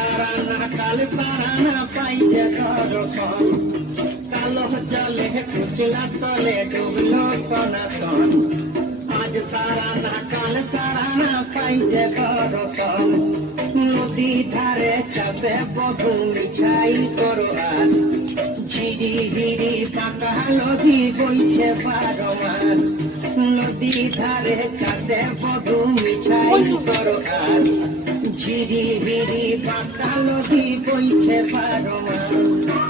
সারা না কাল সারা না পাইছে দরকন কালো জলে কুচলা তলে ডুবলো সনাতন আজ সারা না কাল সারা না পাইছে দরকন নদী ধারে চাষে বধু মিছাই করো আস ঝিরি হিরি পাকা নদী বইছে 12 মাস নদী ধারে চাষে বধু মিছাই করো আস ঝিরি হিরি পাকা নদী বইছে 12 মাস